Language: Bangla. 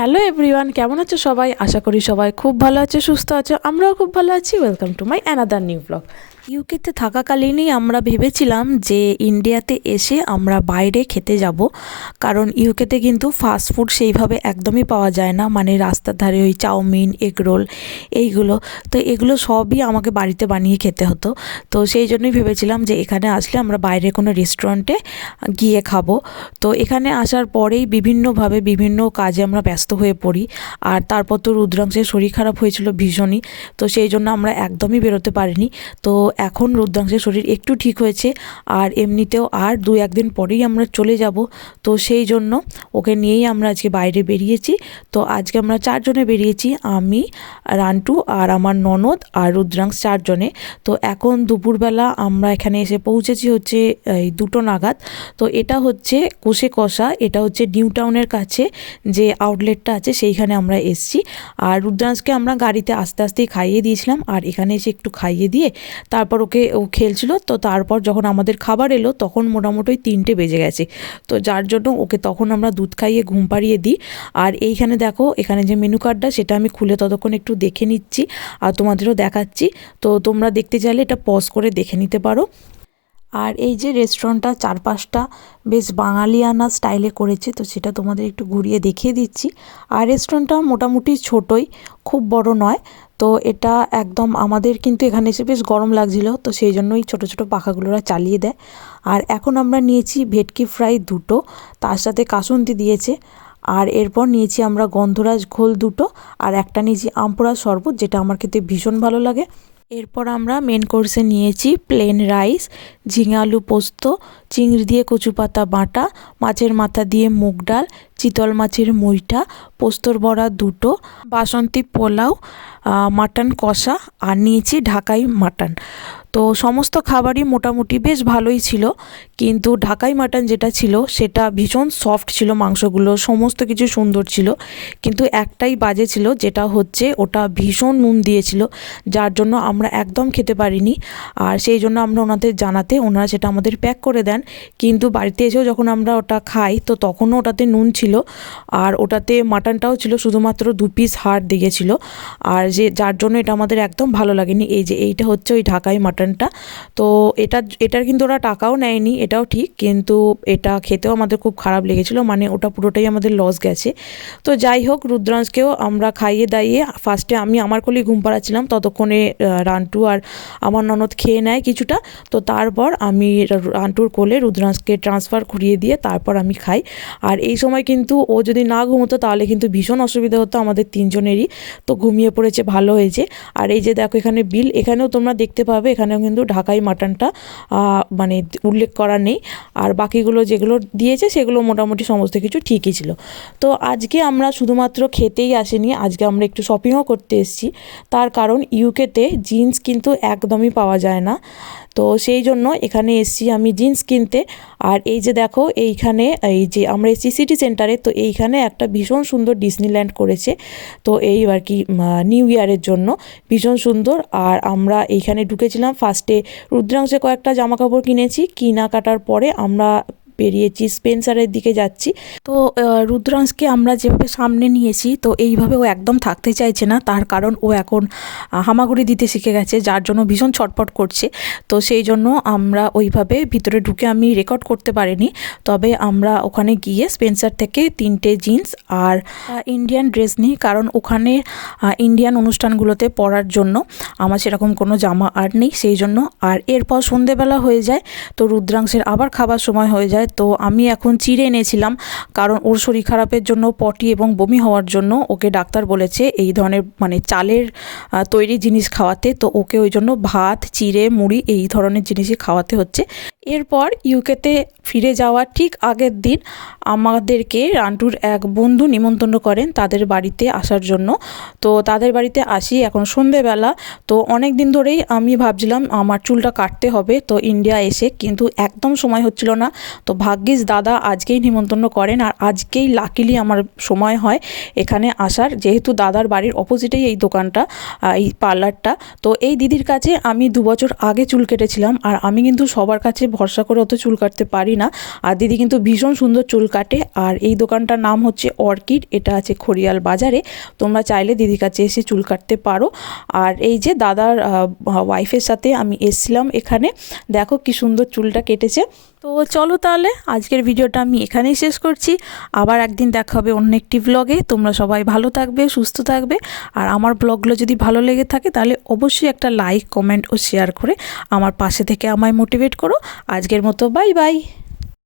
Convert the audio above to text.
হ্যালো এভরিওয়ান, কেমন আছো সবাই? আশা করি সবাই খুব ভালো আছে, সুস্থ আছো। আমরাও খুব ভালো আছি। Welcome to my another new blog. ইউকেতে থাকাকালীনই আমরা ভেবেছিলাম যে ইন্ডিয়াতে এসে আমরা বাইরে খেতে যাব, কারণ ইউকেতে কিন্তু ফাস্ট ফুড সেইভাবে একদমই পাওয়া যায় না, মানে রাস্তার ধারে ওই চাউমিন, এগরোল এইগুলো। তো এগুলো সবই আমাকে বাড়িতে বানিয়ে খেতে হতো। তো সেই জন্যই ভেবেছিলাম যে এখানে আসলে আমরা বাইরে কোনো রেস্টুরেন্টে গিয়ে খাবো। তো এখানে আসার পরেই বিভিন্নভাবে বিভিন্ন কাজে আমরা ব্যস্ত হয়ে পড়ি। আর তারপর তো রুদ্রাংশের শরীর খারাপ হয়েছিল ভীষণই, তো সেই জন্য আমরা একদমই বেরোতে পারিনি। তো এখন রুদ্রাংশের শরীর একটু ঠিক হয়েছে, আর এমনিতেও আর 2-1 দিন পরেই আমরা চলে যাব। তো সেই জন্য ওকে নিয়েই আমরা আজকে বাইরে বেরিয়েছি। তো আজকে আমরা 4 জনে বেরিয়েছি, আমি, রান্টু আর আমার ননদ আর রুদ্রাংশ, 4 জনে। তো এখন দুপুরবেলা আমরা এখানে এসে পৌঁছেছি হচ্ছে এই 2টো নাগাদ। তো এটা হচ্ছে কোষে কষা, এটা হচ্ছে নিউ টাউনের কাছে যে আউটলেটটা আছে সেইখানে আমরা এসছি। আর রুদ্রাংশকে আমরা গাড়িতে আস্তে আস্তেই খাইয়ে দিয়েছিলাম, আর এখানে এসে একটু খাইয়ে দিয়ে তারপর ও খেলছিল। তো তারপর যখন আমাদের খাবার এলো তখন মোটামুটি 3টে বেজে গেছে। তো যার জন্য ওকে তখন আমরা দুধ খাইয়ে ঘুম পাড়িয়ে দিই। আর এইখানে দেখো, এখানে যে মেনু কার্ডটা সেটা আমি খুলে ততক্ষণ একটু দেখে নিচ্ছি আর তোমাদেরও দেখাচ্ছি। তো তোমরা দেখতে চাইলে এটা পজ করে দেখে নিতে পারো। আর এই যে রেস্টুরেন্টটা চারপাশটা বেশ বাঙালিয়ানা স্টাইলে করেছে, তো সেটা তোমাদের একটু ঘুরিয়ে দেখিয়ে দিচ্ছি। আর রেস্টুরেন্টটা মোটামুটি ছোটোই, খুব বড় নয়। তো এটা একদম আমাদের কিন্তু এখানে এসে বেশ গরম লাগছিল, তো সেই জন্যই ছোটো ছোটো পাখাগুলোরা চালিয়ে দেয়। আর এখন আমরা নিয়েছি ভেটকি ফ্রাই 2টো, তার সাথে কাসুন্দি দিয়েছে। আর এরপর নিয়েছি আমরা গন্ধরাজ ঘোল 2টো, আর একটা নিয়েছি আমপোড়া শরবত, যেটা আমার খেতে ভীষণ ভালো লাগে। এরপর আমরা মেন কোর্সে নিয়েছি প্লেন রাইস, ঝিঙে আলু পোস্ত, চিংড়ি দিয়ে কচু পাতা বাটা, মাছের মাথা দিয়ে মুগ ডাল, চিতল মাছের মুইঠা, পোস্তর বড়া 2টো, বাসন্তী পোলাও, মাটন কষা, আর নিয়েছি ঢাকাই মাটন। তো সমস্ত খাবারই মোটামুটি বেশ ভালোই ছিল, কিন্তু ঢাকাই মাটন যেটা ছিল সেটা ভীষণ সফট ছিল, মাংসগুলো সমস্ত কিছু সুন্দর ছিল, কিন্তু একটাই বাজে ছিল, যেটা হচ্ছে ওটা ভীষণ নুন দিয়েছিল, যার জন্য আমরা একদম খেতে পারিনি। আর সেই জন্য আমরা ওনাদের জানাতে ওনারা সেটা আমাদের প্যাক করে দেন, কিন্তু বাড়িতে এসেও যখন আমরা ওটা খাই তো তখনও ওটাতে নুন ছিল, আর ওটাতে মাটনটাও ছিল শুধুমাত্র 2 পিস হাড় দিয়েছিল। আর যার জন্য এটা আমাদের একদম ভালো লাগেনি। এই যে এইটা হচ্ছে ওই ঢাকাই মাটনটা। তো এটার কিন্তু ওরা টাকাও নেয়নি, এটাও ঠিক, কিন্তু এটা খেতেও আমাদের খুব খারাপ লেগেছিলো, মানে ওটা পুরোটাই আমাদের লস গেছে। তো যাই হোক, রুদ্রাংশকেও আমরা খাইয়ে দাইয়ে ফার্স্টে আমি আমার কোলেই ঘুম পাড়াচ্ছিলাম, ততক্ষণে রান্টু আর আমার ননদ খেয়ে নেয় কিছুটা। তো তারপর আমি রান্টুর কোলে রুদ্রাংশকে ট্রান্সফার করিয়ে দিয়ে তারপর আমি খাই। আর এই সময় কিন্তু ও যদি না ঘুমোতো তাহলে কিন্তু ভীষণ অসুবিধা হতো আমাদের 3জনেরই। তো ঘুমিয়ে পড়েছে, ভালো হয়েছে। আর এই যে দেখো এখানে বিল, এখানেও তোমরা দেখতে পাবে, এখানেও কিন্তু ঢাকাই মাটনটা মানে উল্লেখ করা নেই। আর বাকিগুলো যেগুলো দিয়েছে সেগুলো মোটামুটি সমস্ত কিছু ঠিকই ছিল। তো আজকে আমরা শুধুমাত্র খেতেই আসিনি, আজকে আমরা একটু শপিংও করতে এসেছি। তার কারণ ইউকেতে জিন্স কিন্তু একদমই পাওয়া যায় না, তো সেই জন্য এখানে এসেছি আমি জিন্স কিনতে। আর এই যে দেখো, এইখানে এই যে আমরা এসেছি সিটি সেন্টারে, তো এইখানে একটা ভীষণ সুন্দর ডিজনিল্যান্ড করেছে, তো এই আর কি নিউ ইয়ারের জন্য ভীষণ সুন্দর। আর আমরা এইখানে ঢুকেছিলাম, ফার্স্টে রুদ্রাংশে কয়েকটা জামা কাপড় কিনেছি, কেনাকাটার পরে আমরা বেরিয়েছি স্পেন্সারের দিকে যাচ্ছি। তো রুদ্রাংশকে আমরা যেভাবে সামনে নিয়েছি, তো এইভাবে ও একদম থাকতে চাইছে না, তার কারণ ও এখন হামাগুড়ি দিতে শিখে গেছে, যার জন্য ভীষণ ছটপট করছে। তো সেই জন্য আমরা ওইভাবে ভিতরে ঢুকে আমি রেকর্ড করতে পারিনি, তবে আমরা ওখানে গিয়ে স্পেন্সার থেকে 3টে জিন্স আর ইন্ডিয়ান ড্রেস নিই, কারণ ওখানে ইন্ডিয়ান অনুষ্ঠানগুলোতে পরার জন্য আমার সেরকম কোনো জামা আর নেই, সেই জন্য। আর এরপর সন্ধেবেলা হয়ে যায়, তো রুদ্রাংশের আবার খাবার সময় হয়ে যায়। তো আমি এখন চিড়ে এনেছিলাম, কারণ ওর শরীর খারাপের জন্য, পটি এবং বমি হওয়ার জন্য ওকে ডাক্তার বলেছে এই ধরনের মানে চালের তৈরি জিনিস খাওয়াতে। তো ওকে ওই জন্য ভাত, চিড়ে, মুড়ি এই ধরনের জিনিসই খাওয়াতে হচ্ছে। এরপর ইউকেতে ফিরে যাওয়ার ঠিক আগের দিন আমাদেরকে রান্টুর এক বন্ধু নিমন্ত্রণ করেন তাদের বাড়িতে আসার জন্য। তো তাদের বাড়িতে আসি এখন সন্ধেবেলা। তো অনেক দিন ধরেই আমি ভাবছিলাম আমার চুলটা কাটতে হবে তো ইন্ডিয়া এসে, কিন্তু একদম সময় হচ্ছিল না। তো ভাগ্যিস দাদা আজকেই নিমন্ত্রণ করেন, আর আজকেই লাকিলি আমার সময় হয় এখানে আসার, যেহেতু দাদার বাড়ির অপোজিটেই এই দোকানটা, এই পার্লারটা। তো এই দিদির কাছে আমি 2 বছর আগে চুল কেটেছিলাম, আর আমি কিন্তু সবার কাছে ভরসা করে অত চুল কাটতে পারি না। আর দিদি কিন্তু ভীষণ সুন্দর চুল কাটে। আর এই দোকানটার নাম হচ্ছে অর্কিড, এটা আছে খড়িয়াল বাজারে। তোমরা চাইলে দিদির কাছে এসে চুল কাটতে পারো। আর এই যে দাদার ওয়াইফের সাথে আমি এসেছিলাম এখানে, দেখো কি সুন্দর চুলটা কেটেছে। তো চলো তাহলে আজকের ভিডিওটা আমি এখানেই শেষ করছি। আবার একদিন দেখা হবে অন্য একটি ব্লগে। তোমরা সবাই ভালো থাকবে, সুস্থ থাকবে। আর আমার ব্লগগুলো যদি ভালো লেগে থাকে তাহলে অবশ্যই একটা লাইক, কমেন্ট ও শেয়ার করে আমার পাশে থেকে আমায় মোটিভেট করো। আজকের মতো বাই বাই।